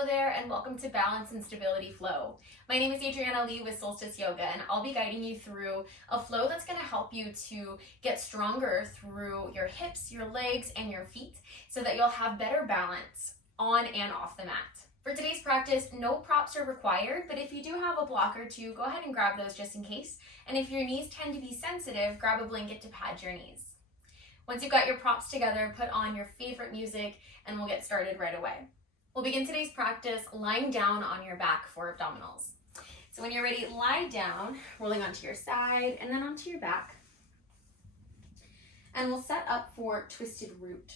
Hello there, and welcome to Balance and Stability Flow. My name is Adriana Lee with Solstice Yoga, and I'll be guiding you through a flow that's going to help you to get stronger through your hips, your legs, and your feet so that you'll have better balance on and off the mat. For today's practice, no props are required, but if you do have a block or two, go ahead and grab those just in case. And if your knees tend to be sensitive, grab a blanket to pad your knees. Once you've got your props together, put on your favorite music, and we'll get started right away. We'll begin today's practice lying down on your back for abdominals. So when you're ready, lie down, rolling onto your side and then onto your back. And we'll set up for twisted root.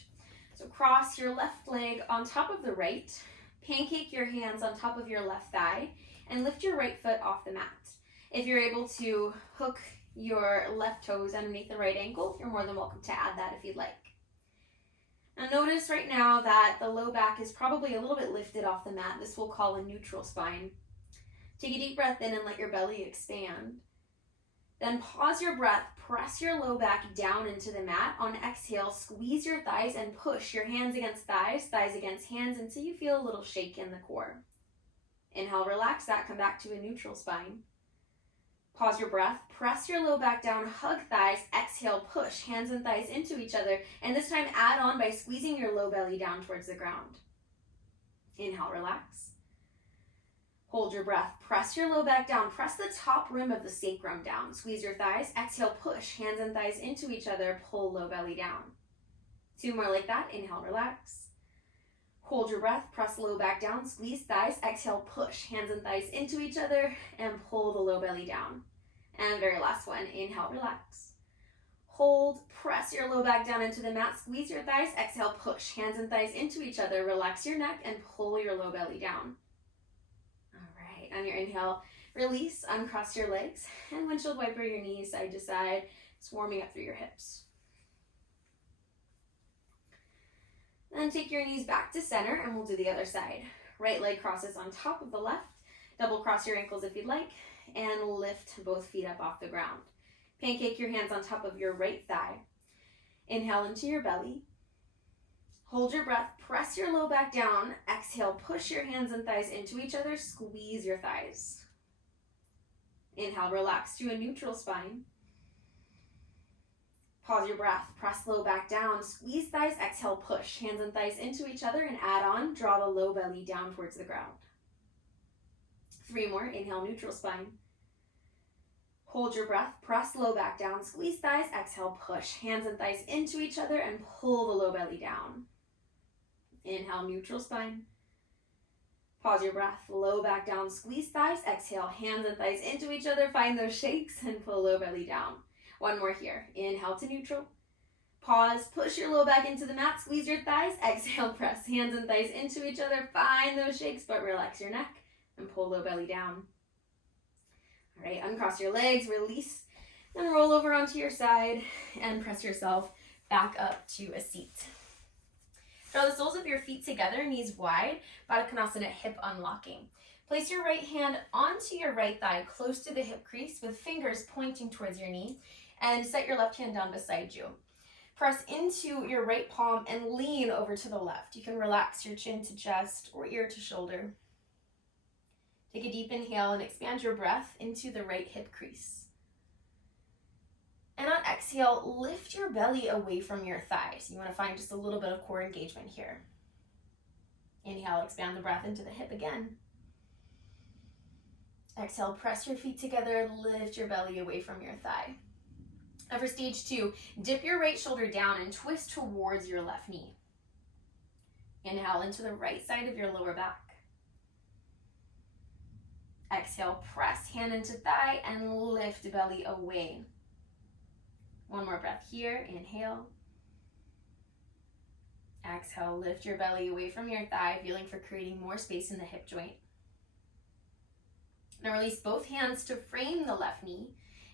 So cross your left leg on top of the right, pancake your hands on top of your left thigh, and lift your right foot off the mat. If you're able to hook your left toes underneath the right ankle, you're more than welcome to add that if you'd like. Now notice right now that the low back is probably a little bit lifted off the mat. This we'll call a neutral spine. Take a deep breath in and let your belly expand. Then pause your breath, press your low back down into the mat. On exhale, squeeze your thighs and push your hands against thighs, thighs against hands until you feel a little shake in the core. Inhale, relax that, come back to a neutral spine. Pause your breath, press your low back down, hug thighs, exhale, push hands and thighs into each other, and this time add on by squeezing your low belly down towards the ground. Inhale, relax. Hold your breath, press your low back down, press the top rim of the sacrum down, squeeze your thighs, exhale, push hands and thighs into each other, pull low belly down. 2 more like that, inhale, relax. Hold your breath, press low back down, squeeze thighs, exhale, push hands and thighs into each other and pull the low belly down. And very last one, inhale, relax. Hold, press your low back down into the mat, squeeze your thighs, exhale, push hands and thighs into each other, relax your neck and pull your low belly down. All right, on your inhale, release, uncross your legs and windshield wiper your knees side to side, it's warming up through your hips. Then take your knees back to center and we'll do the other side. Right leg crosses on top of the left. Double cross your ankles if you'd like and lift both feet up off the ground. Pancake your hands on top of your right thigh. Inhale into your belly. Hold your breath, press your low back down. Exhale, push your hands and thighs into each other, squeeze your thighs. Inhale, relax to a neutral spine. Pause your breath, press low back down, squeeze thighs, exhale, push hands and thighs into each other and add on, draw the low belly down towards the ground. 3 more, inhale, neutral spine. Hold your breath, press low back down, squeeze thighs, exhale, push hands and thighs into each other and pull the low belly down. Inhale, neutral spine. Pause your breath, low back down, squeeze thighs, exhale, hands and thighs into each other, find those shakes and pull low belly down. 1 more here. Inhale to neutral. Pause, push your low back into the mat, squeeze your thighs, exhale, press hands and thighs into each other, find those shakes, but relax your neck and pull low belly down. All right, uncross your legs, release, then roll over onto your side and press yourself back up to a seat. Draw the soles of your feet together, knees wide, Baddha Konasana, hip unlocking. Place your right hand onto your right thigh, close to the hip crease with fingers pointing towards your knee, and set your left hand down beside you. Press into your right palm and lean over to the left. You can relax your chin to chest or ear to shoulder. Take a deep inhale and expand your breath into the right hip crease. And on exhale, lift your belly away from your thighs. You want to find just a little bit of core engagement here. Inhale, expand the breath into the hip again. Exhale, press your feet together, lift your belly away from your thigh. Now for stage 2, dip your right shoulder down and twist towards your left knee. Inhale into the right side of your lower back. Exhale, press hand into thigh and lift belly away. 1 more breath here, inhale. Exhale, lift your belly away from your thigh, feeling for creating more space in the hip joint. Now release both hands to frame the left knee.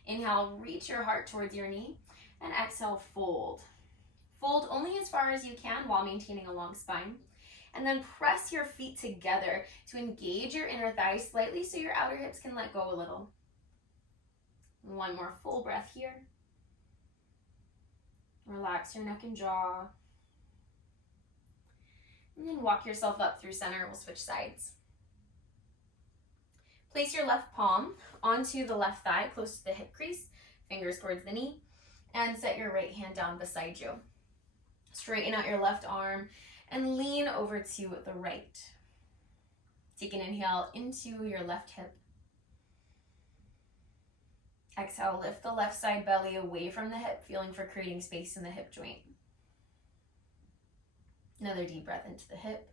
Inhale, reach your heart towards your knee, and exhale, fold. Fold only as far as you can while maintaining a long spine. And then press your feet together to engage your inner thighs slightly so your outer hips can let go a little. 1 more full breath here. Relax your neck and jaw. And then walk yourself up through center. We'll switch sides. Place your left palm onto the left thigh, close to the hip crease, fingers towards the knee, and set your right hand down beside you. Straighten out your left arm and lean over to the right. Take an inhale into your left hip. Exhale, lift the left side belly away from the hip, feeling for creating space in the hip joint. Another deep breath into the hip.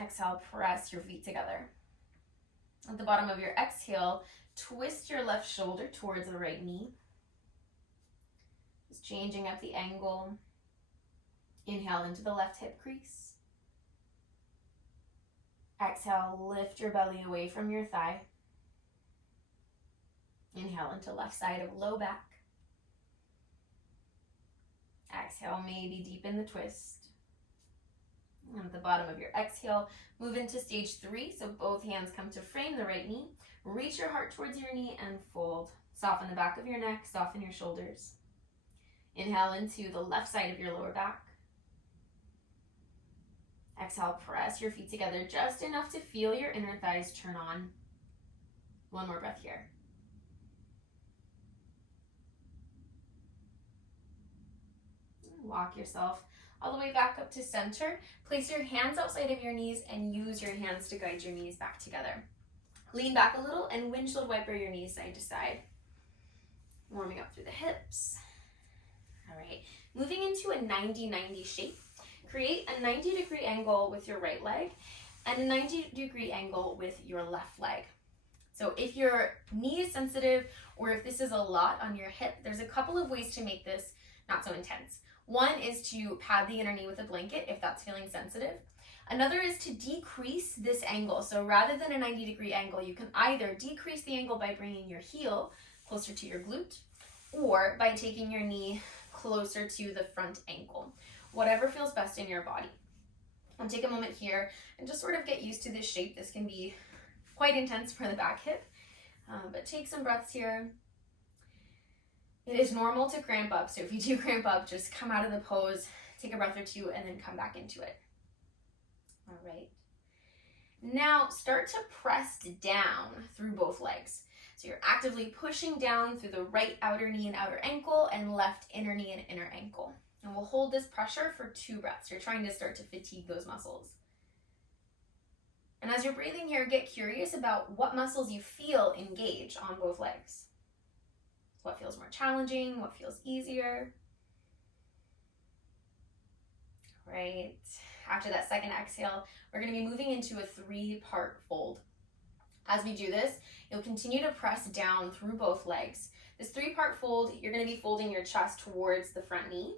Exhale, press your feet together. At the bottom of your exhale, twist your left shoulder towards the right knee. Just changing up the angle. Inhale into the left hip crease. Exhale, lift your belly away from your thigh. Inhale into left side of low back. Exhale, maybe deepen the twist. And at the bottom of your exhale, move into stage 3. So both hands come to frame the right knee. Reach your heart towards your knee and fold. Soften the back of your neck, soften your shoulders. Inhale into the left side of your lower back. Exhale, press your feet together just enough to feel your inner thighs turn on. One more breath here. Walk yourself all the way back up to center. Place your hands outside of your knees and use your hands to guide your knees back together. Lean back a little and windshield wiper your knees side to side. Warming up through the hips. All right, moving into a 90-90 shape. Create a 90-degree angle with your right leg and a 90-degree angle with your left leg. So if your knee is sensitive or if this is a lot on your hip, there's a couple of ways to make this not so intense. One is to pad the inner knee with a blanket if that's feeling sensitive. Another is to decrease this angle. So rather than a 90-degree angle, you can either decrease the angle by bringing your heel closer to your glute or by taking your knee closer to the front ankle. Whatever feels best in your body. I'll take a moment here and just sort of get used to this shape. This can be quite intense for the back hip, but take some breaths here. It is normal to cramp up, so if you do cramp up, just come out of the pose, take a breath or two, and then come back into it. All right. Now start to press down through both legs. So you're actively pushing down through the right outer knee and outer ankle and left inner knee and inner ankle. And we'll hold this pressure for 2 breaths. You're trying to start to fatigue those muscles. And as you're breathing here, get curious about what muscles you feel engage on both legs. What feels more challenging? What feels easier? Right. After that second exhale, we're going to be moving into a 3-part fold. As we do this, you'll continue to press down through both legs. This 3-part fold, you're going to be folding your chest towards the front knee.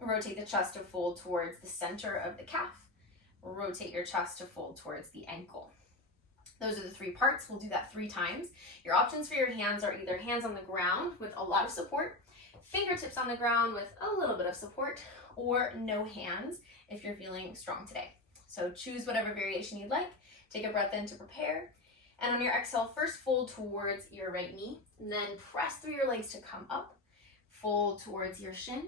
Rotate the chest to fold towards the center of the calf. Rotate your chest to fold towards the ankle. Those are the 3 parts. We'll do that 3 times. Your options for your hands are either hands on the ground with a lot of support, fingertips on the ground with a little bit of support, or no hands if you're feeling strong today. So choose whatever variation you'd like. Take a breath in to prepare. And on your exhale, first fold towards your right knee, and then press through your legs to come up. Fold towards your shin.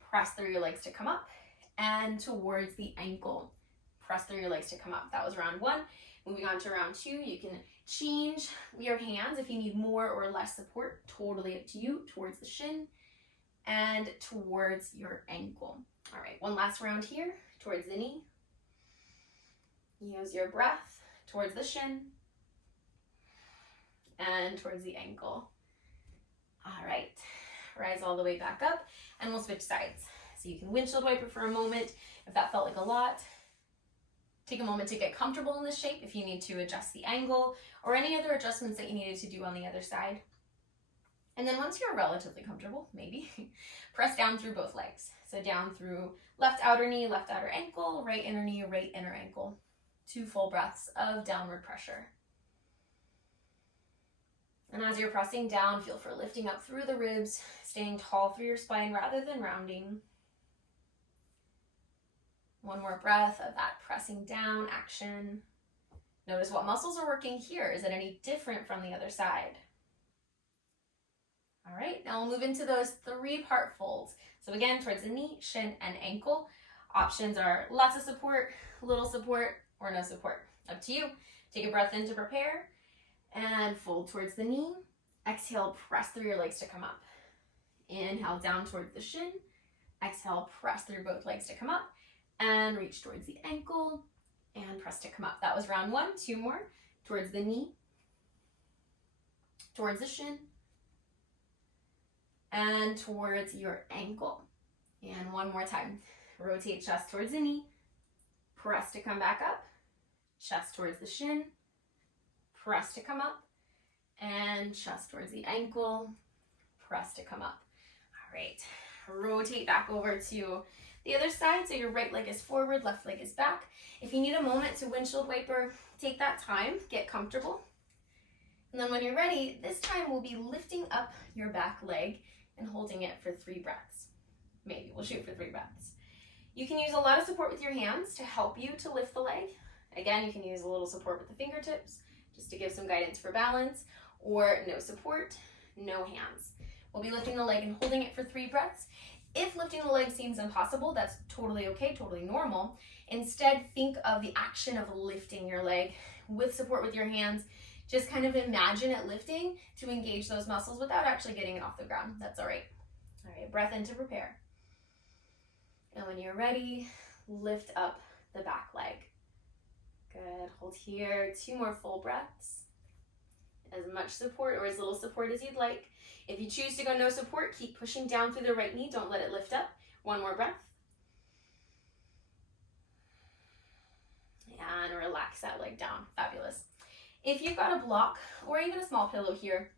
Press through your legs to come up. And towards the ankle. Press through your legs to come up. That was round 1. Moving on to round 2, you can change your hands if you need more or less support, totally up to you, towards the shin and towards your ankle. All right, one last round here, towards the knee. Use your breath towards the shin and towards the ankle. All right, rise all the way back up and we'll switch sides. So you can windshield wiper for a moment if that felt like a lot. Take a moment to get comfortable in this shape if you need to adjust the angle or any other adjustments that you needed to do on the other side. And then once you're relatively comfortable, maybe, press down through both legs. So down through left outer knee, left outer ankle, right inner knee, right inner ankle. 2 full breaths of downward pressure. And as you're pressing down, feel for lifting up through the ribs, staying tall through your spine rather than rounding. One more breath of that pressing down action. Notice what muscles are working here. Is it any different from the other side? All right, now we'll move into those 3-part folds. So again, towards the knee, shin, and ankle. Options are lots of support, little support, or no support. Up to you. Take a breath in to prepare and fold towards the knee. Exhale, press through your legs to come up. Inhale, down towards the shin. Exhale, press through both legs to come up and reach towards the ankle and press to come up. That was round 1. 2 more. Towards the knee, towards the shin, and towards your ankle. And 1 more time. Rotate chest towards the knee, press to come back up, chest towards the shin, press to come up, and chest towards the ankle, press to come up. All right, rotate back over to the other side. So your right leg is forward, left leg is back. If you need a moment to windshield wiper, take that time, get comfortable. And then when you're ready, this time we'll be lifting up your back leg and holding it for 3 breaths. Maybe we'll shoot for 3 breaths. You can use a lot of support with your hands to help you to lift the leg. Again, you can use a little support with the fingertips just to give some guidance for balance, or no support, no hands. We'll be lifting the leg and holding it for 3 breaths. If lifting the leg seems impossible, that's totally okay, totally normal. Instead, think of the action of lifting your leg with support with your hands. Just kind of imagine it lifting to engage those muscles without actually getting it off the ground. That's all right. All right, breath in to prepare. And when you're ready, lift up the back leg. Good, hold here, 2 more full breaths. As much support or as little support as you'd like. If you choose to go no support, keep pushing down through the right knee, don't let it lift up. 1 more breath. And relax that leg down, fabulous. If you've got a block or even a small pillow here,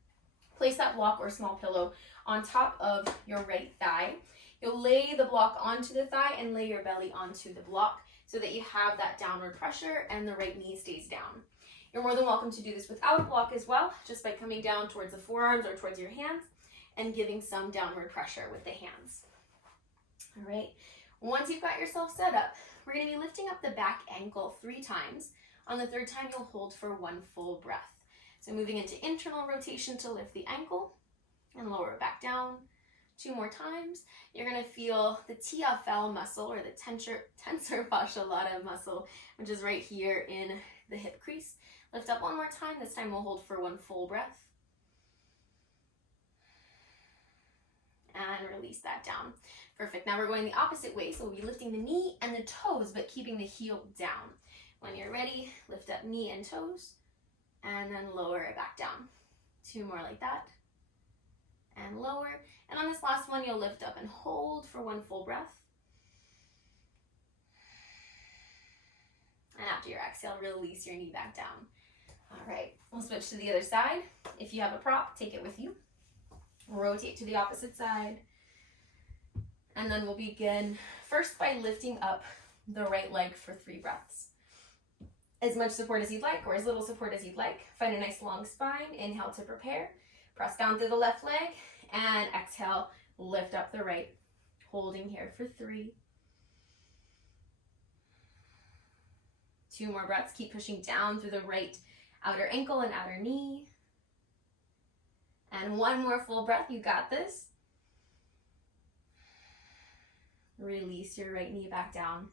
place that block or small pillow on top of your right thigh. You'll lay the block onto the thigh and lay your belly onto the block so that you have that downward pressure and the right knee stays down. You're more than welcome to do this without a block as well, just by coming down towards the forearms or towards your hands and giving some downward pressure with the hands. All right, once you've got yourself set up, we're going to be lifting up the back ankle 3 times. On the 3rd time, you'll hold for 1 full breath. So moving into internal rotation to lift the ankle and lower it back down. 2 more times. You're going to feel the TFL muscle, or the tensor fascia lata muscle, which is right here in the hip crease. Lift up 1 more time. This time we'll hold for 1 full breath. And release that down. Perfect. Now we're going the opposite way. So we'll be lifting the knee and the toes, but keeping the heel down. When you're ready, lift up knee and toes, and then lower it back down. 2 more like that. And lower. And on this last one, you'll lift up and hold for 1 full breath. And after your exhale, release your knee back down. All right, we'll switch to the other side. If you have a prop, take it with you. Rotate to the opposite side. And then we'll begin first by lifting up the right leg for 3 breaths. As much support as you'd like, or as little support as you'd like. Find a nice long spine. Inhale to prepare. Press down through the left leg. And exhale, lift up the right. Holding here for 3. 2 more breaths. Keep pushing down through the right outer ankle and outer knee. And 1 more full breath. You got this. Release your right knee back down.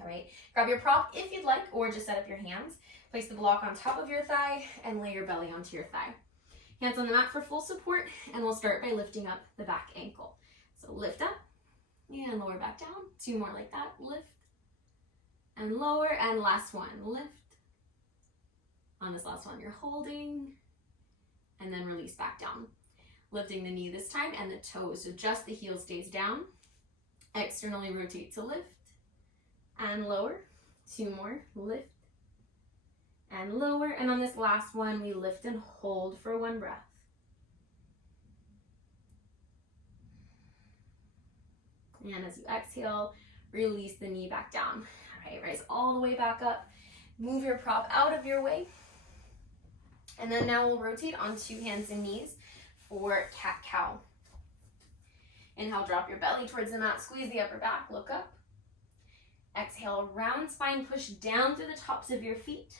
All right, grab your prop if you'd like, or just set up your hands. Place the block on top of your thigh and lay your belly onto your thigh. Hands on the mat for full support, and we'll start by lifting up the back ankle. So lift up and lower back down. 2 more like that. Lift and lower, and last one, lift. On this last one, you're holding, and then release back down. Lifting the knee this time and the toes, so just the heel stays down. Externally rotate to lift and lower. 2 more, lift and lower. And on this last one, we lift and hold for 1 breath. And as you exhale, release the knee back down. All right, rise all the way back up. Move your prop out of your way. And then now we'll rotate on 2 hands and knees for cat-cow. Inhale, drop your belly towards the mat, squeeze the upper back, look up. Exhale, round spine, push down through the tops of your feet.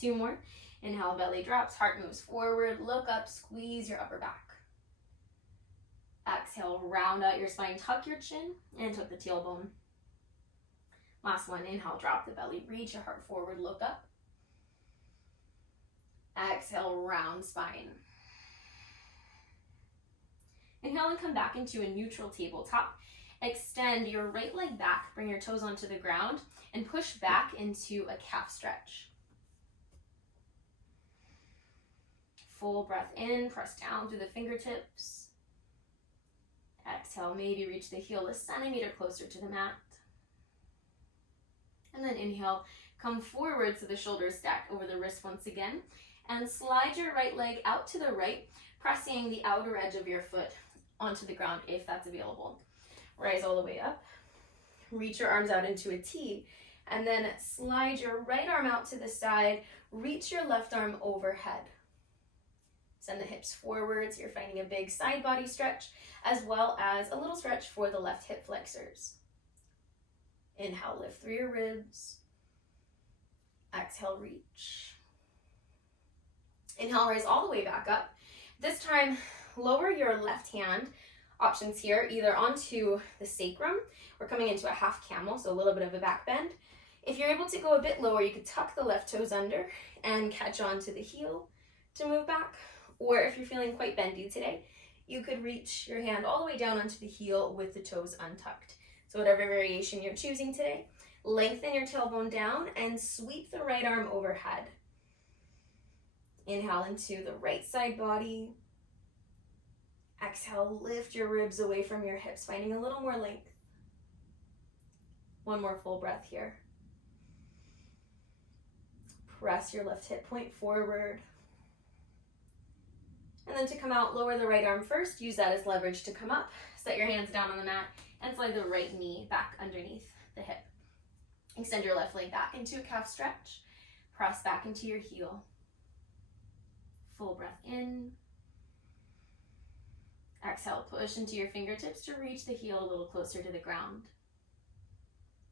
2 more. Inhale, belly drops, heart moves forward, look up, squeeze your upper back. Exhale, round out your spine, tuck your chin, and tuck the tailbone. Last one, inhale, drop the belly, reach your heart forward, look up. Exhale, round spine. Inhale and come back into a neutral tabletop. Extend your right leg back, bring your toes onto the ground, and push back into a calf stretch. Full breath in, press down through the fingertips. Exhale, maybe reach the heel a centimeter closer to the mat. And then inhale, come forward so the shoulders stack over the wrist once again. And slide your right leg out to the right, pressing the outer edge of your foot onto the ground if that's available. Rise all the way up. Reach your arms out into a T. And then slide your right arm out to the side. Reach your left arm overhead. Send the hips forward so you're finding a big side body stretch, as well as a little stretch for the left hip flexors. Inhale, lift through your ribs. Exhale, reach. Inhale, rise all the way back up. This time, lower your left hand. Options here, either onto the sacrum. We're coming into a half camel, so a little bit of a back bend. If you're able to go a bit lower, you could tuck the left toes under and catch onto the heel to move back. Or if you're feeling quite bendy today, you could reach your hand all the way down onto the heel with the toes untucked. So whatever variation you're choosing today, lengthen your tailbone down and sweep the right arm overhead. Inhale into the right side body. Exhale, lift your ribs away from your hips, finding a little more length. One more full breath here. Press your left hip point forward. And then to come out, lower the right arm first. Use that as leverage to come up. Set your hands down on the mat and slide the right knee back underneath the hip. Extend your left leg back into a calf stretch. Press back into your heel. Full breath in. Exhale, push into your fingertips to reach the heel a little closer to the ground.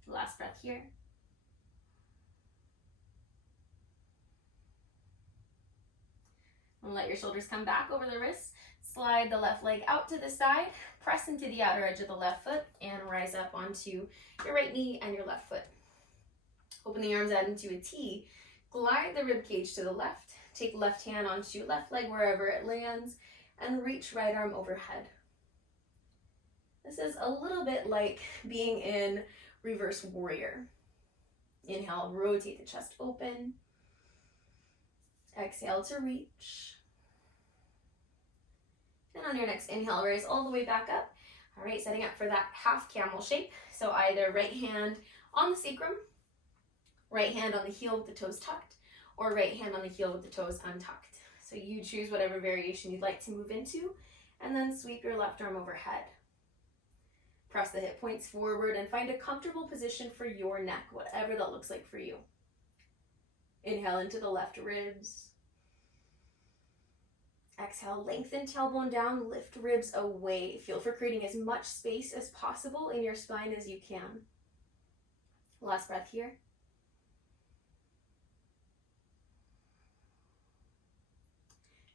Last breath here. And let your shoulders come back over the wrists. Slide the left leg out to the side. Press into the outer edge of the left foot and rise up onto your right knee and your left foot. Open the arms out into a T. Glide the rib cage to the left. Take left hand onto left leg wherever it lands and reach right arm overhead. This is a little bit like being in reverse warrior. Inhale, rotate the chest open. Exhale to reach. And on your next inhale, raise all the way back up. All right, setting up for that half camel shape. So either right hand on the sacrum, right hand on the heel with the toes tucked, or right hand on the heel with the toes untucked. So you choose whatever variation you'd like to move into, and then sweep your left arm overhead. Press the hip points forward and find a comfortable position for your neck, whatever that looks like for you. Inhale into the left ribs. Exhale, lengthen tailbone down, lift ribs away. Feel for creating as much space as possible in your spine as you can. Last breath here.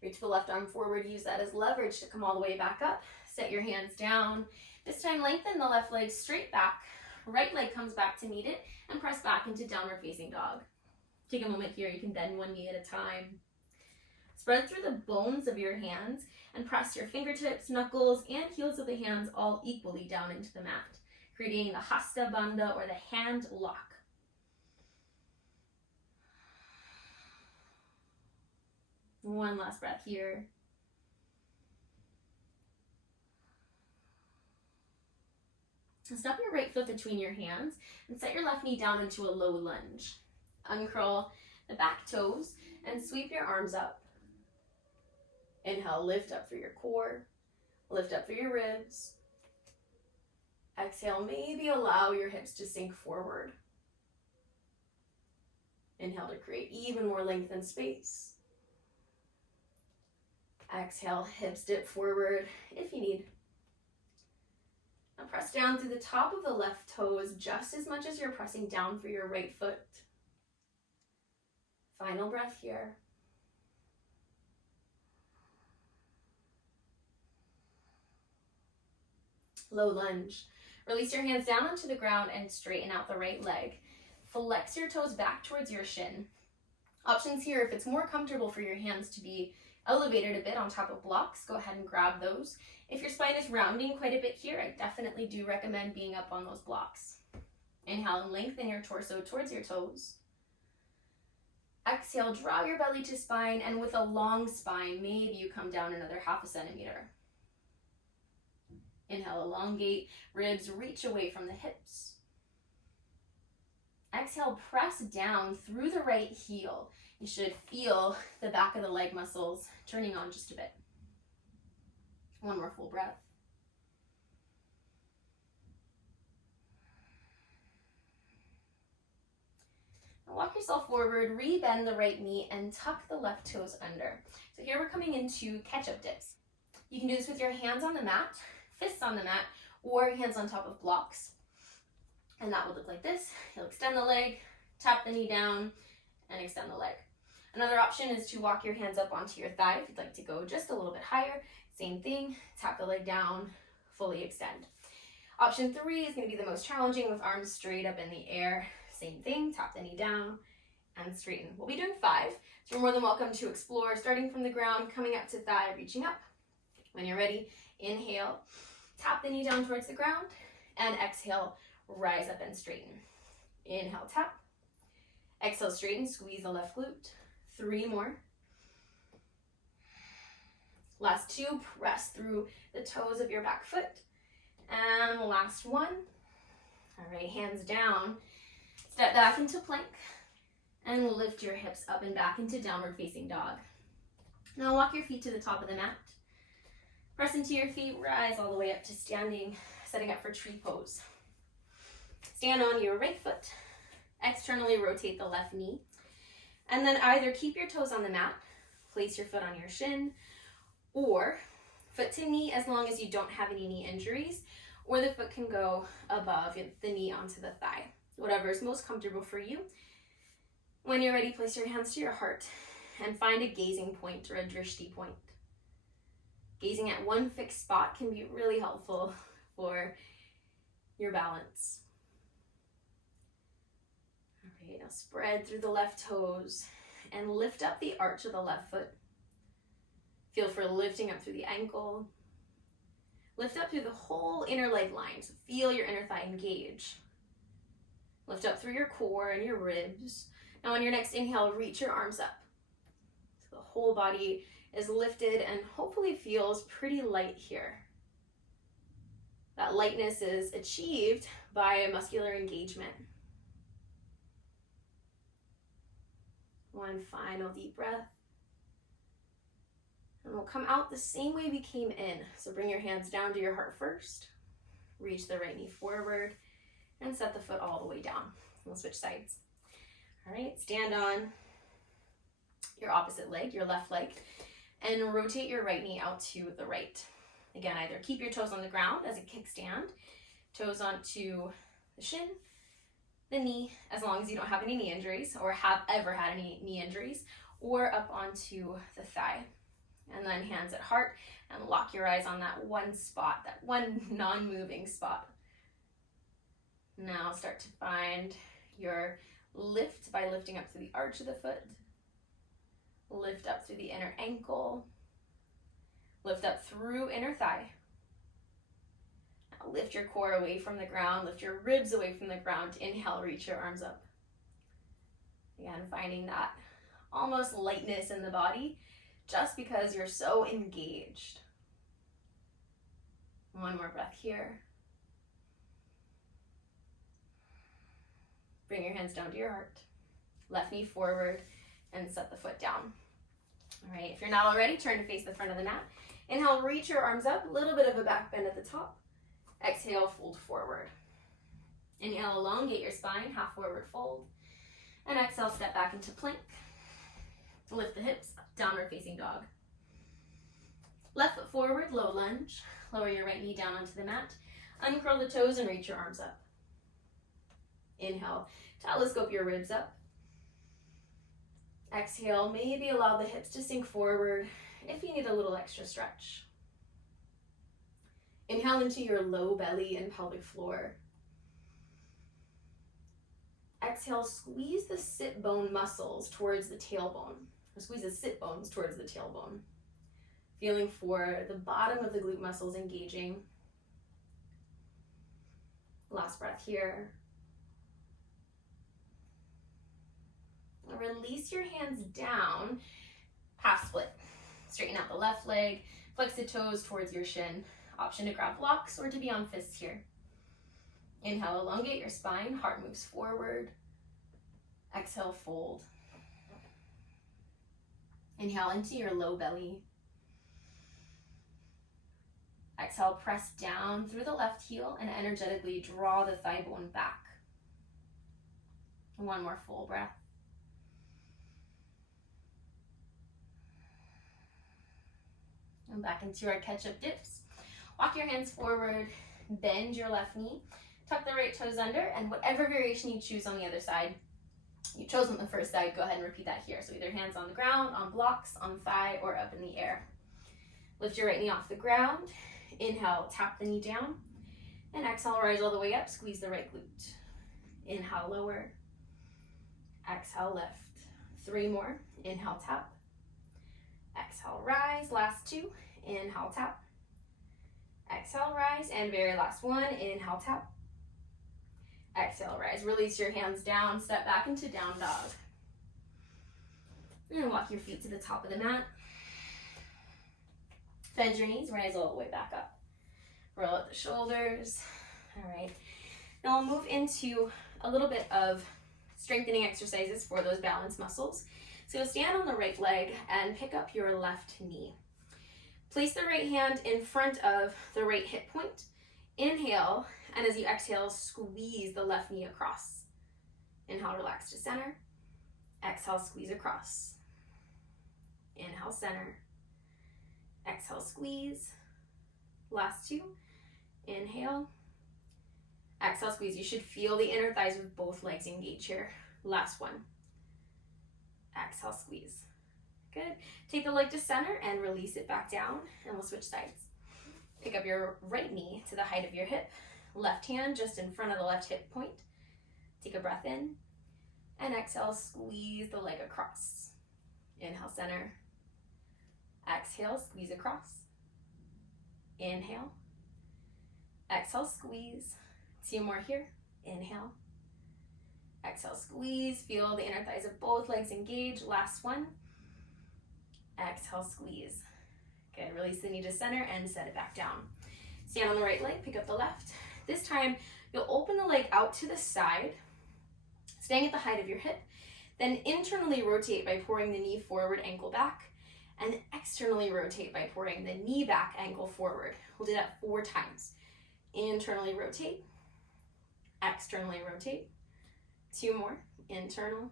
Reach the left arm forward, use that as leverage to come all the way back up. Set your hands down. This time lengthen the left leg straight back. Right leg comes back to meet it and press back into downward facing dog. Take a moment here, you can bend one knee at a time. Spread through the bones of your hands and press your fingertips, knuckles, and heels of the hands all equally down into the mat, creating the Hasta Bandha or the hand lock. One last breath here. Step your right foot between your hands and set your left knee down into a low lunge. Uncurl the back toes and sweep your arms up. Inhale, lift up through your core, lift up through your ribs. Exhale, maybe allow your hips to sink forward. Inhale to create even more length and space. Exhale, hips dip forward if you need. Now press down through the top of the left toes just as much as you're pressing down through your right foot. Final breath here. Low lunge. Release your hands down onto the ground and straighten out the right leg. Flex your toes back towards your shin. Options here, if it's more comfortable for your hands to be elevated a bit on top of blocks, go ahead and grab those. If your spine is rounding quite a bit here, I definitely do recommend being up on those blocks. Inhale and lengthen your torso towards your toes. Exhale, draw your belly to spine, and with a long spine, maybe you come down another 0.5 centimeter. Inhale, elongate, ribs reach away from the hips. Exhale, press down through the right heel. You should feel the back of the leg muscles turning on just a bit. One more full breath. Now walk yourself forward, rebend the right knee, and tuck the left toes under. So here we're coming into catch-up dips. You can do this with your hands on the mat, fists on the mat, or hands on top of blocks. And that will look like this. You'll extend the leg, tap the knee down, and extend the leg. Another option is to walk your hands up onto your thigh if you'd like to go just a little bit higher. Same thing, tap the leg down, fully extend. Option 3 is going to be the most challenging with arms straight up in the air. Same thing, tap the knee down and straighten. We'll be doing 5, so you're more than welcome to explore, starting from the ground, coming up to thigh, reaching up. When you're ready, inhale, tap the knee down towards the ground, and exhale, rise up and straighten. Inhale, tap. Exhale, straighten, squeeze the left glute. 3 more. Last 2, press through the toes of your back foot. And last 1. All right, hands down. Step back into plank and lift your hips up and back into downward facing dog. Now walk your feet to the top of the mat. Press into your feet, rise all the way up to standing, setting up for tree pose. Stand on your right foot, externally rotate the left knee, and then either keep your toes on the mat, place your foot on your shin, or foot to knee as long as you don't have any knee injuries, or the foot can go above the knee onto the thigh. Whatever is most comfortable for you. When you're ready, place your hands to your heart and find a gazing point or a drishti point. Gazing at one fixed spot can be really helpful for your balance. All right, now spread through the left toes and lift up the arch of the left foot. Feel for lifting up through the ankle. Lift up through the whole inner leg line, so feel your inner thigh engage. Lift up through your core and your ribs. Now on your next inhale, reach your arms up. So the whole body is lifted and hopefully feels pretty light here. That lightness is achieved by a muscular engagement. One final deep breath. And we'll come out the same way we came in. So bring your hands down to your heart first. Reach the right knee forward and set the foot all the way down. We'll switch sides. All right, stand on your opposite leg, your left leg, and rotate your right knee out to the right. Again, either keep your toes on the ground as a kickstand, toes onto the shin, the knee, as long as you don't have any knee injuries or have ever had any knee injuries, or up onto the thigh. And then hands at heart and lock your eyes on that one spot, that one non-moving spot. Now start to find your lift by lifting up through the arch of the foot. Lift up through the inner ankle. Lift up through inner thigh. Now lift your core away from the ground. Lift your ribs away from the ground. Inhale, reach your arms up. Again, finding that almost lightness in the body just because you're so engaged. One more breath here. Bring your hands down to your heart. Left knee forward and set the foot down. All right, if you're not already, turn to face the front of the mat. Inhale, reach your arms up, a little bit of a back bend at the top. Exhale, fold forward. Inhale, elongate your spine, half forward fold. And exhale, step back into plank. Lift the hips, downward facing dog. Left foot forward, low lunge. Lower your right knee down onto the mat. Uncurl the toes and reach your arms up. Inhale, telescope your ribs up. Exhale, maybe allow the hips to sink forward if you need a little extra stretch. Inhale into your low belly and pelvic floor. Exhale, squeeze the sit bone muscles towards the tailbone. Or squeeze the sit bones towards the tailbone. Feeling for the bottom of the glute muscles engaging. Last breath here. Release your hands down, half split. Straighten out the left leg, flex the toes towards your shin. Option to grab blocks or to be on fists here. Inhale, elongate your spine, heart moves forward. Exhale, fold. Inhale into your low belly. Exhale, press down through the left heel and energetically draw the thigh bone back. One more full breath. And back into our catch-up dips. Walk your hands forward, bend your left knee, tuck the right toes under, and whatever variation you choose on the other side. You chose on the first side, go ahead and repeat that here. So either hands on the ground, on blocks, on thigh, or up in the air. Lift your right knee off the ground. Inhale, tap the knee down. And exhale, rise all the way up, squeeze the right glute. Inhale, lower. Exhale, lift. 3 more. Inhale, tap. Exhale, rise. Last 2. Inhale, tap. Exhale, rise. And very last one. Inhale, tap. Exhale, rise. Release your hands down. Step back into down dog. And walk your feet to the top of the mat. Bend your knees. Rise all the way back up. Roll out the shoulders. All right. Now we'll move into a little bit of strengthening exercises for those balance muscles. So you'll stand on the right leg and pick up your left knee. Place the right hand in front of the right hip point. Inhale, and as you exhale, squeeze the left knee across. Inhale, relax to center. Exhale, squeeze across. Inhale, center. Exhale, squeeze. Last 2. Inhale. Exhale, squeeze. You should feel the inner thighs of both legs engage here. Last one. Exhale, squeeze. Good. Take the leg to center and release it back down, and we'll switch sides. Pick up your right knee to the height of your hip. Left hand just in front of the left hip point. Take a breath in, and exhale, squeeze the leg across. Inhale, center. Exhale, squeeze across. Inhale. Exhale, squeeze. 2 more here. Inhale. Exhale, squeeze. Feel the inner thighs of both legs engage. Last one. Exhale, squeeze. Good. Release the knee to center and set it back down. Stand on the right leg, pick up the left. This time, you'll open the leg out to the side, staying at the height of your hip. Then internally rotate by pouring the knee forward, ankle back. And externally rotate by pouring the knee back, ankle forward. We'll do that 4 times. Internally rotate. Externally rotate. 2 more. Internal.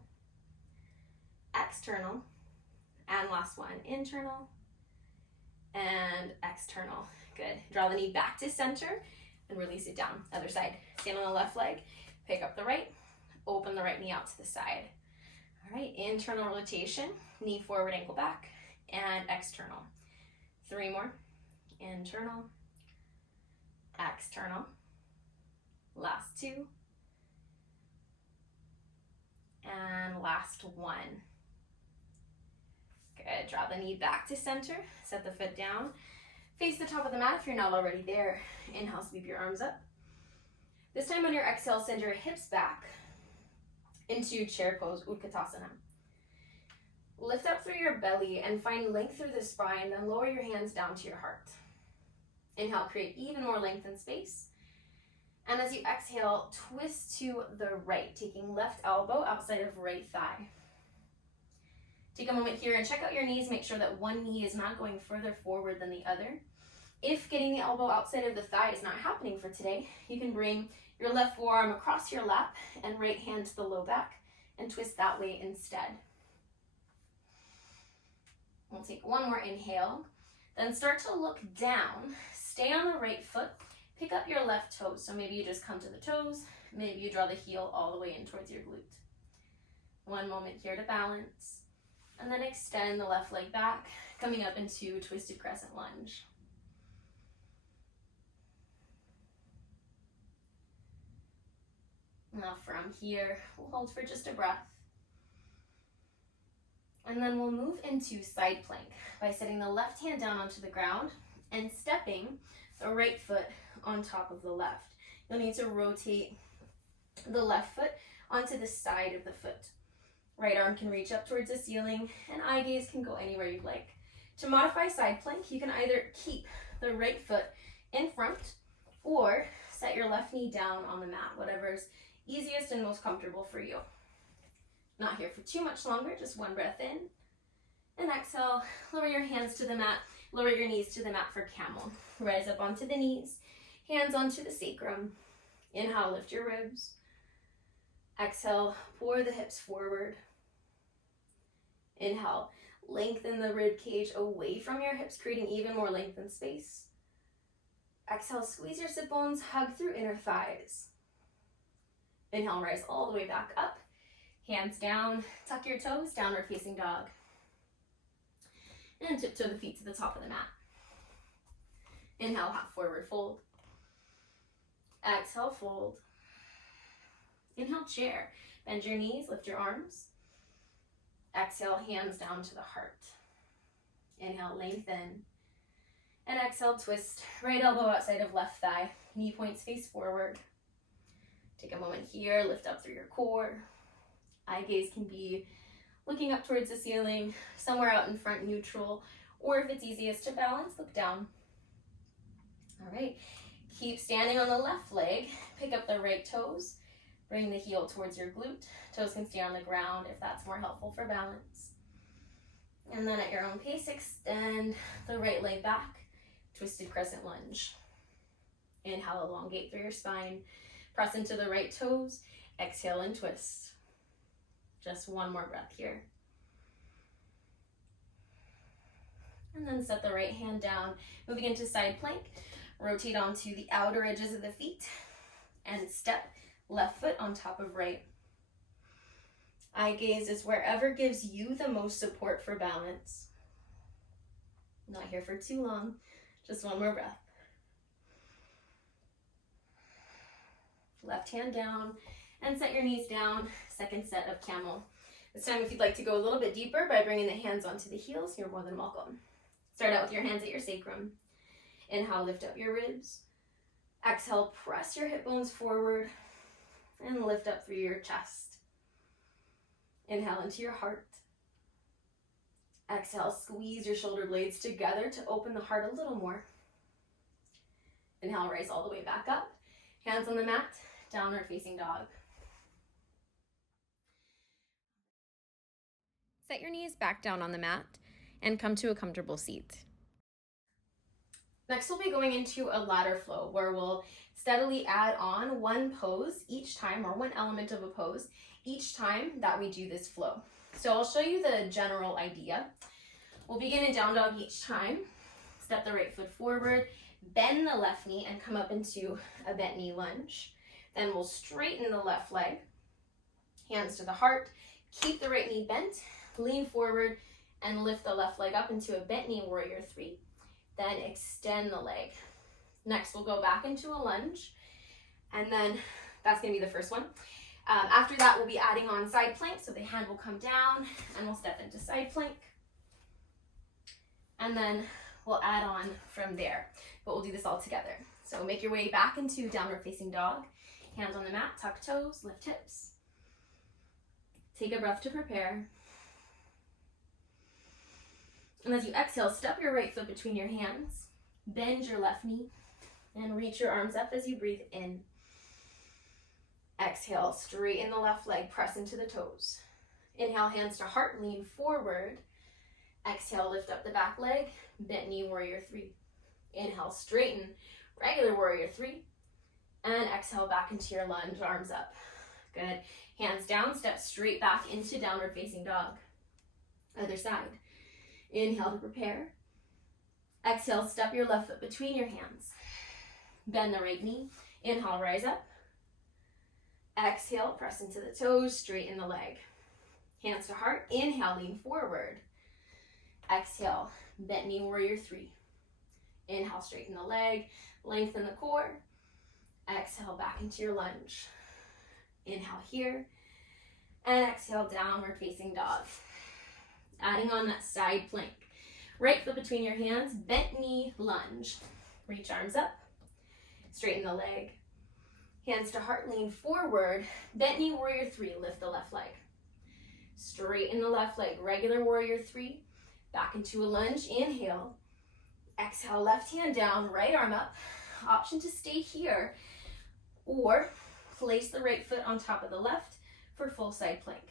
External. And last one. Internal. And external. Good. Draw the knee back to center and release it down. Other side. Stand on the left leg. Pick up the right. Open the right knee out to the side. All right. Internal rotation. Knee forward, ankle back. And external. 3 more. Internal. External. Last 2. And last 1. Good. Draw the knee back to center. Set the foot down. Face the top of the mat if you're not already there. Inhale, sweep your arms up. This time on your exhale, send your hips back into chair pose, Utkatasana. Lift up through your belly and find length through the spine, then lower your hands down to your heart. Inhale, create even more length and space. And as you exhale, twist to the right, taking left elbow outside of right thigh. Take a moment here and check out your knees. Make sure that one knee is not going further forward than the other. If getting the elbow outside of the thigh is not happening for today, you can bring your left forearm across your lap and right hand to the low back and twist that way instead. We'll take 1 more inhale, then start to look down. Stay on the right foot, pick up your left toes. So maybe you just come to the toes, maybe you draw the heel all the way in towards your glute. 1 moment here to balance, and then extend the left leg back, coming up into twisted crescent lunge. Now from here, we'll hold for just a breath. And then we'll move into side plank by setting the left hand down onto the ground and stepping the right foot on top of the left. You'll need to rotate the left foot onto the side of the foot. Right arm can reach up towards the ceiling and eye gaze can go anywhere you'd like. To modify side plank, you can either keep the right foot in front or set your left knee down on the mat, whatever's easiest and most comfortable for you. Not here for too much longer, just one breath in. And exhale, lower your hands to the mat, lower your knees to the mat for camel. Rise up onto the knees, hands onto the sacrum. Inhale, lift your ribs. Exhale, pour the hips forward. Inhale, lengthen the rib cage away from your hips, creating even more length and space. Exhale, squeeze your sit bones, hug through inner thighs. Inhale, rise all the way back up. Hands down, tuck your toes, downward facing dog. And tiptoe the feet to the top of the mat. Inhale, half forward fold. Exhale, fold. Inhale, chair. Bend your knees, lift your arms. Exhale, hands down to the heart. Inhale, lengthen. And exhale, twist. Right elbow outside of left thigh. Knee points face forward. Take a moment here, lift up through your core. Eye gaze can be looking up towards the ceiling, somewhere out in front, neutral, or if it's easiest to balance, look down. All right, keep standing on the left leg, pick up the right toes, bring the heel towards your glute. Toes can stay on the ground if that's more helpful for balance. And then at your own pace, extend the right leg back, twisted crescent lunge. Inhale, elongate through your spine, press into the right toes, exhale and twist. Just one more breath here. And then set the right hand down, moving into side plank. Rotate onto the outer edges of the feet and step left foot on top of right. Eye gaze is wherever gives you the most support for balance. Not here for too long, just one more breath. Left hand down and set your knees down, second set of camel. This time if you'd like to go a little bit deeper by bringing the hands onto the heels, you're more than welcome. Start out with your hands at your sacrum. Inhale, lift up your ribs. Exhale, press your hip bones forward and lift up through your chest. Inhale into your heart. Exhale, squeeze your shoulder blades together to open the heart a little more. Inhale, rise all the way back up. Hands on the mat, downward facing dog. Set your knees back down on the mat and come to a comfortable seat. Next, we'll be going into a ladder flow where we'll steadily add on one pose each time, or one element of a pose each time that we do this flow. So I'll show you the general idea. We'll begin in down dog each time. Step the right foot forward, bend the left knee and come up into a bent knee lunge. Then we'll straighten the left leg, hands to the heart, keep the right knee bent, lean forward and lift the left leg up into a bent knee warrior 3. Then extend the leg. Next, we'll go back into a lunge, and then that's gonna be the first one. After that, we'll be adding on side plank, so the hand will come down and we'll step into side plank. And then we'll add on from there, but we'll do this all together. So make your way back into downward facing dog. Hands on the mat, tuck toes, lift hips. Take a breath to prepare. And as you exhale, step your right foot between your hands, bend your left knee, and reach your arms up as you breathe in. Exhale, straighten the left leg, press into the toes. Inhale, hands to heart, lean forward. Exhale, lift up the back leg, bent knee warrior 3. Inhale, straighten, regular warrior 3. And exhale back into your lunge, arms up. Good. Hands down, step straight back into downward facing dog. Other side. Inhale to prepare. Exhale, step your left foot between your hands. Bend the right knee. Inhale, rise up. Exhale, press into the toes, straighten the leg. Hands to heart. Inhale, lean forward. Exhale, bent knee warrior 3. Inhale, straighten the leg, lengthen the core. Exhale, back into your lunge. Inhale here. And exhale, downward facing dog. Adding on that side plank. Right foot between your hands, bent knee, lunge. Reach arms up, straighten the leg. Hands to heart, lean forward. Bent knee, warrior three, lift the left leg. Straighten the left leg, regular warrior three. Back into a lunge, inhale. Exhale, left hand down, right arm up. Option to stay here, or place the right foot on top of the left for full side plank.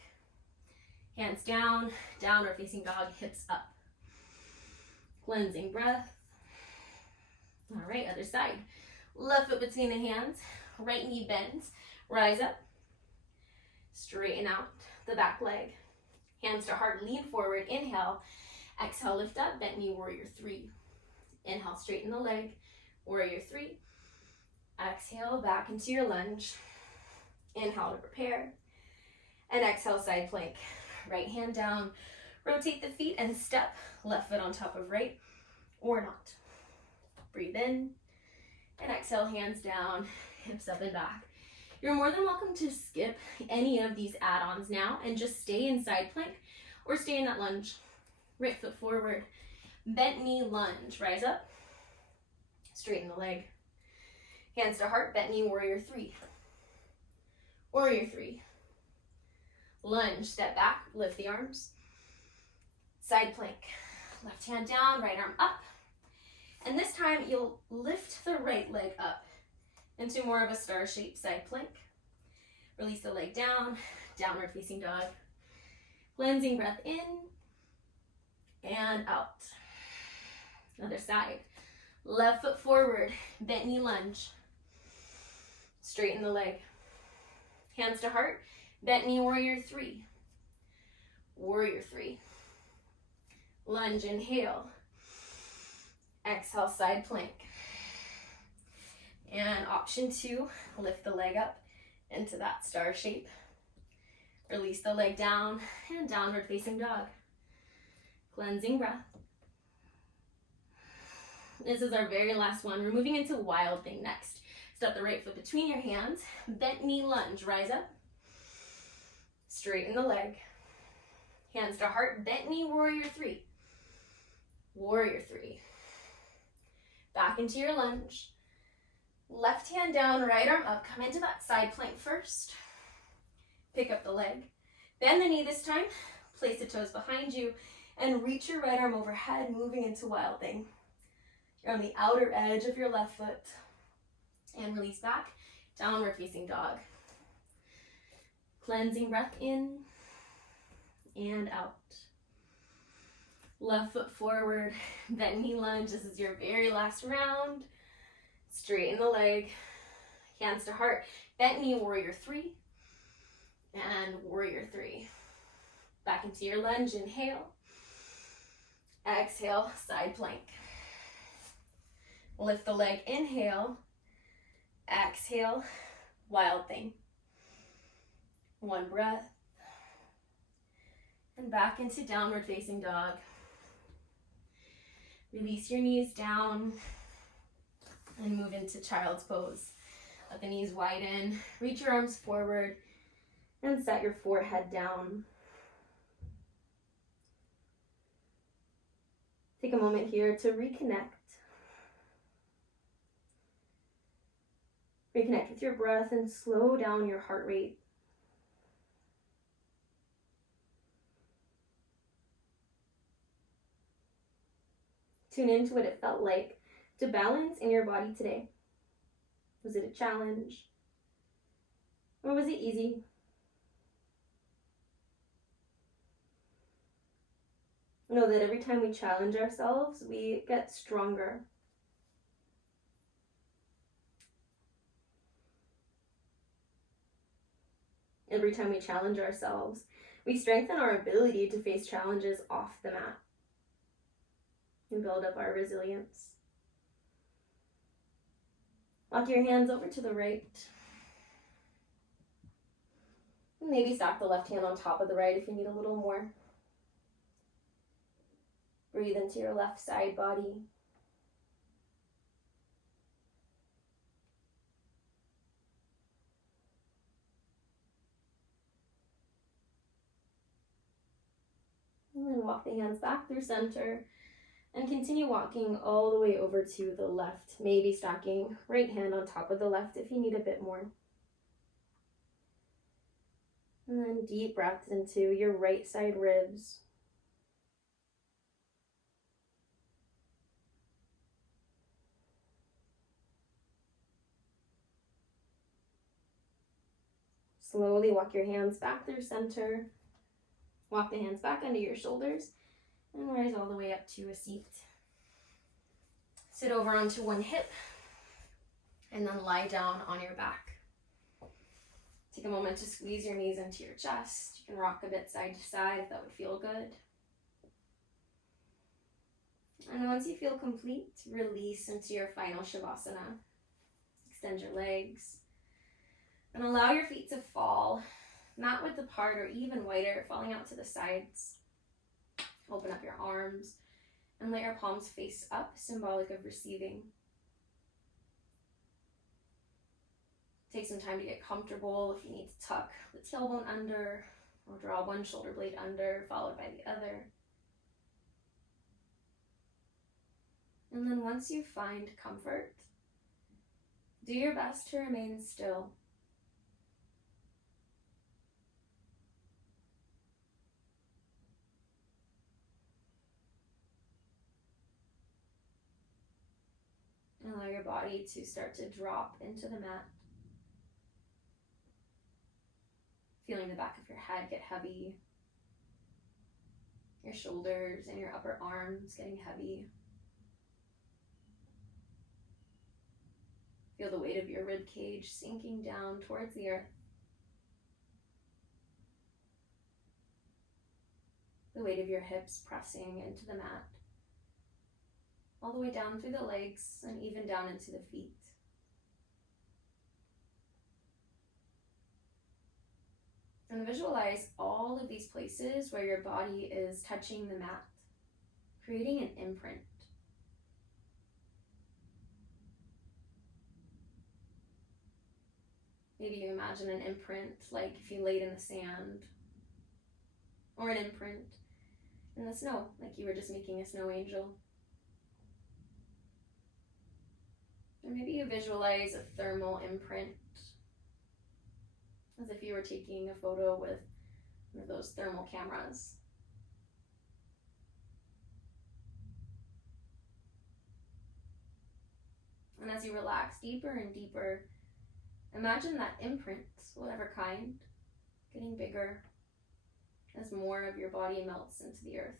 Hands down, downward facing dog, hips up. Cleansing breath. All right, other side. Left foot between the hands, right knee bends, rise up. Straighten out the back leg. Hands to heart, lean forward, inhale. Exhale, lift up, bent knee, warrior three. Inhale, straighten the leg, warrior three. Exhale, back into your lunge. Inhale to prepare. And exhale, side plank. Right hand down, rotate the feet and step left foot on top of right, or not. Breathe in, and exhale, hands down, hips up and back. You're more than welcome to skip any of these add-ons now and just stay in side plank or stay in that lunge. Right foot forward, bent knee, lunge, rise up, straighten the leg. Hands to heart, bent knee, warrior three. Warrior three. Lunge, step back, lift the arms. Side plank, left hand down, right arm up. And this time you'll lift the right leg up into more of a star-shaped side plank. Release the leg down, downward facing dog. Cleansing breath in and out. Other side. Left foot forward, bent knee lunge. Straighten the leg. Hands to heart, bent knee, warrior three. Warrior three. Lunge, inhale. Exhale, side plank. And option two, lift the leg up into that star shape. Release the leg down and downward facing dog. Cleansing breath. This is our very last one. We're moving into wild thing next. Step the right foot between your hands. Bent knee lunge, rise up. Straighten the leg. Hands to heart, bent knee, warrior three. Warrior three. Back into your lunge. Left hand down, right arm up. Come into that side plank first. Pick up the leg. Bend the knee this time. Place the toes behind you and reach your right arm overhead, moving into wild thing. You're on the outer edge of your left foot. And release back, downward facing dog. Cleansing breath in and out. Left foot forward, bent knee lunge. This is your very last round. Straighten the leg, hands to heart. Bent knee, warrior three, and warrior three. Back into your lunge, inhale. Exhale, side plank. Lift the leg, inhale. Exhale, wild thing. One breath. And back into downward facing dog. Release your knees down and move into child's pose. Let the knees widen, reach your arms forward, and set your forehead down. Take a moment here to reconnect. Reconnect with your breath and slow down your heart rate. Tune into what it felt like to balance in your body today. Was it a challenge? Or was it easy? Know that every time we challenge ourselves, we get stronger. Every time we challenge ourselves, we strengthen our ability to face challenges off the mat and build up our resilience. Walk your hands over to the right. Maybe stack the left hand on top of the right if you need a little more. Breathe into your left side body. walk the hands back through center, and continue walking all the way over to the left, maybe stacking right hand on top of the left if you need a bit more. And then deep breaths into your right side ribs. Slowly walk your hands back through center. Walk the hands back under your shoulders and rise all the way up to a seat. Sit over onto one hip and then lie down on your back. Take a moment to squeeze your knees into your chest. You can rock a bit side to side if that would feel good. And once you feel complete, release into your final Savasana. Extend your legs. And allow your feet to fall, mat width apart or even wider, falling out to the sides. Open up your arms and let your palms face up, symbolic of receiving. Take some time to get comfortable. If you need to tuck the tailbone under or draw one shoulder blade under, followed by the other. And then once you find comfort, do your best to remain still. And allow your body to start to drop into the mat. Feeling the back of your head get heavy. Your shoulders and your upper arms getting heavy. Feel the weight of your rib cage sinking down towards the earth. The weight of your hips pressing into the mat. All the way down through the legs and even down into the feet. And visualize all of these places where your body is touching the mat, creating an imprint. Maybe you imagine an imprint like if you laid in the sand, or an imprint in the snow, like you were just making a snow angel. Or maybe you visualize a thermal imprint, as if you were taking a photo with one of those thermal cameras. And as you relax deeper and deeper, imagine that imprint, whatever kind, getting bigger as more of your body melts into the earth.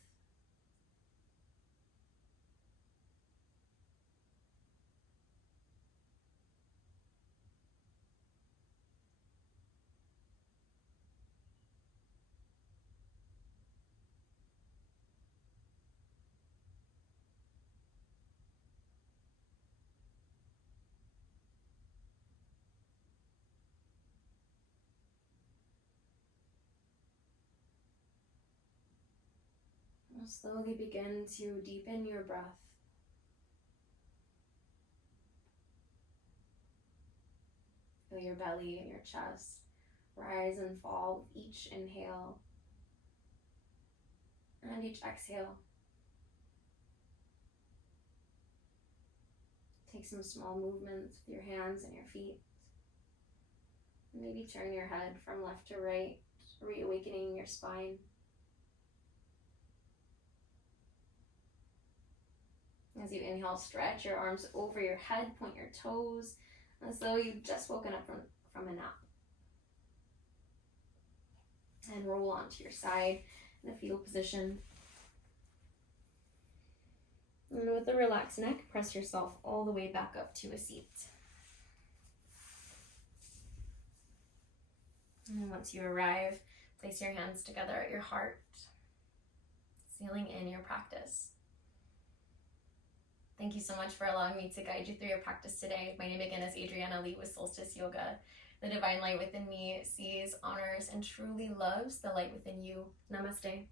Slowly begin to deepen your breath. Feel your belly and your chest rise and fall with each inhale and each exhale. Take some small movements with your hands and your feet. Maybe turn your head from left to right, reawakening your spine. As you inhale, stretch your arms over your head, point your toes, as though you've just woken up from a nap. And roll onto your side in a fetal position. And with a relaxed neck, press yourself all the way back up to a seat. And once you arrive, place your hands together at your heart, sealing in your practice. Thank you so much for allowing me to guide you through your practice today. My name again is Adriana Lee with Solstice Yoga. The divine light within me sees, honors, and truly loves the light within you. Namaste.